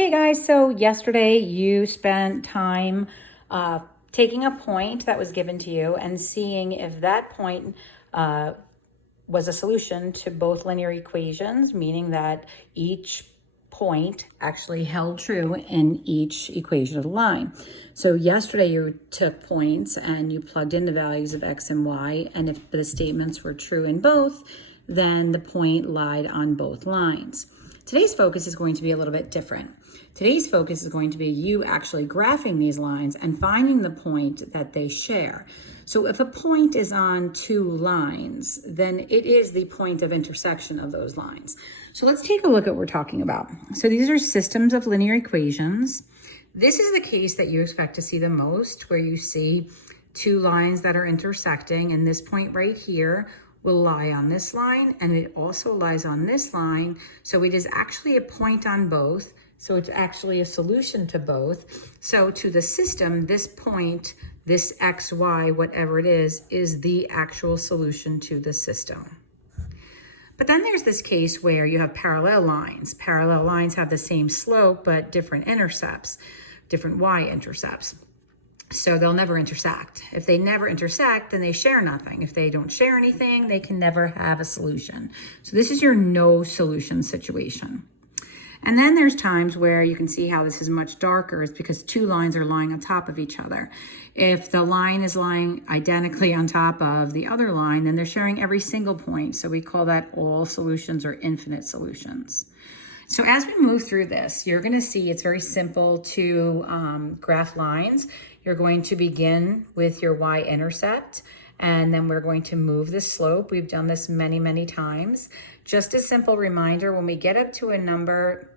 Okay, guys, so yesterday you spent time taking a point that was given to you and seeing if that point was a solution to both linear equations, meaning that each point actually held true in each equation of the line. So yesterday you took points and you plugged in the values of x and y, and if the statements were true in both, then the point lied on both lines. Today's focus is going to be a little bit different. Today's focus is going to be you actually graphing these lines and finding the point that they share. So if a point is on two lines, then it is the point of intersection of those lines. So let's take a look at what we're talking about. So these are systems of linear equations. This is the case that you expect to see the most, where you see two lines that are intersecting, and this point right here will lie on this line, and it also lies on this line. So it is actually a point on both. So it's actually a solution to both. So to the system, this point, this x, y, whatever it is the actual solution to the system. But then there's this case where you have parallel lines. Parallel lines have the same slope, but different intercepts, different y-intercepts. So they'll never intersect. If they never intersect, then they share nothing. If they don't share anything, they can never have a solution. So this is your no solution situation. And then there's times where you can see how this is much darker. It's because two lines are lying on top of each other. If the line is lying identically on top of the other line, then they're sharing every single point. So we call that all solutions or infinite solutions. So as we move through this, you're going to see it's very simple to graph lines. You're going to begin with your y-intercept, and then we're going to move the slope. We've done this many, many times. Just a simple reminder, when we get up to a number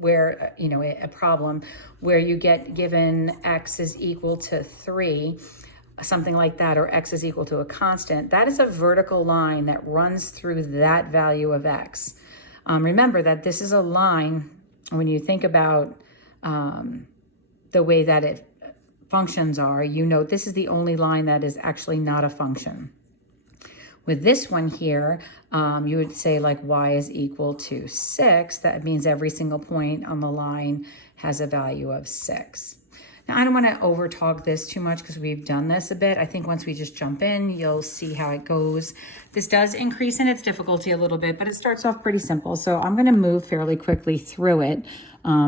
where, a problem where you get given x is equal to 3, something like that, or x is equal to a constant, that is a vertical line that runs through that value of x. Remember that this is a line, when you think about the way that it functions are, this is the only line that is actually not a function. With this one here, you would say like y is equal to 6. That means every single point on the line has a value of 6. Now, I don't want to over talk this too much because we've done this a bit. I think once we just jump in, you'll see how it goes. This does increase in its difficulty a little bit, but it starts off pretty simple. So I'm going to move fairly quickly through it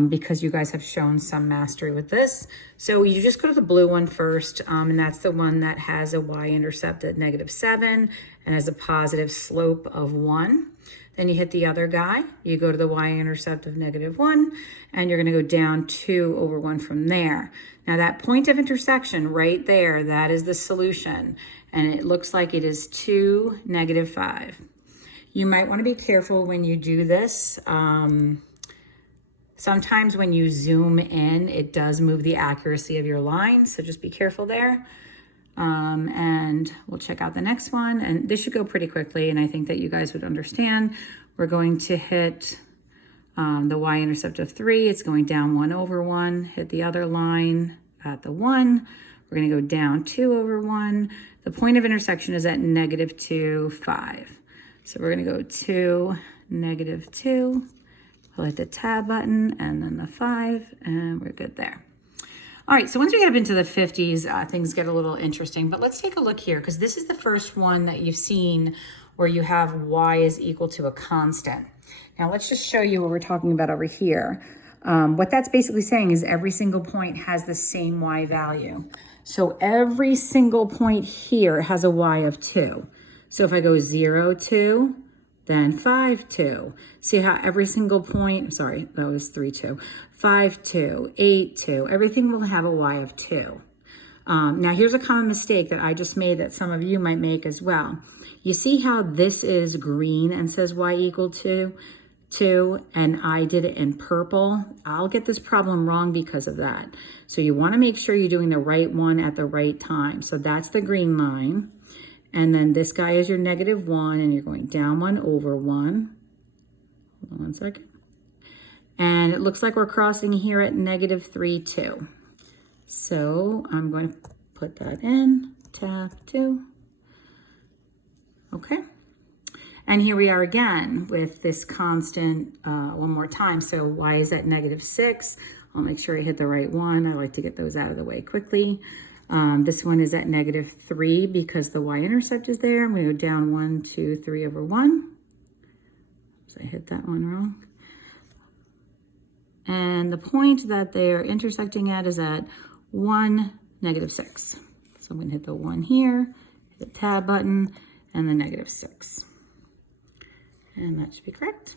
because you guys have shown some mastery with this. So you just go to the blue one first, and that's the one that has a y-intercept at -7 and has a positive slope of 1. Then you hit the other guy, you go to the y-intercept of -1, and you're going to go down 2 over 1 from there. Now that point of intersection right there, that is the solution, and it looks like it is 2, -5. You might want to be careful when you do this. Sometimes when you zoom in, it does move the accuracy of your line, so just be careful there. And we'll check out the next one, and this should go pretty quickly, and I think that you guys would understand. We're going to hit the y-intercept of 3. It's going down 1 over 1. Hit the other line at the 1. We're going to go down 2 over 1. The point of intersection is at -2, 5. So we're going to go 2, -2. We'll hit the tab button and then the 5, and we're good there. All right, so once we get up into the 50s, things get a little interesting. But let's take a look here, because this is the first one that you've seen where you have y is equal to a constant. Now let's just show you what we're talking about over here. What that's basically saying is every single point has the same y value. So every single point here has a y of 2. So if I go 0, 2, then 5, 2. See how every single point, sorry, that was 3, 2. 5, 2, 8, 2. Everything will have a y of 2. Now here's a common mistake that I just made that some of you might make as well. You see how this is green and says y equal to 2, and I did it in purple? I'll get this problem wrong because of that. So you want to make sure you're doing the right one at the right time. So that's the green line. And then this guy is your -1, and you're going down 1 over 1. Hold on one second. And it looks like we're crossing here at -3, 2. So I'm going to put that in, tab 2. Okay. And here we are again with this constant one more time. So y is at -6. I'll make sure I hit the right one. I like to get those out of the way quickly. This one is at -3 because the y-intercept is there. I'm going to go down 1, 2, 3 over 1. So I hit that one wrong. And the point that they're intersecting at is at 1, -6. So I'm going to hit the 1 here, hit the tab button, and the -6. And that should be correct.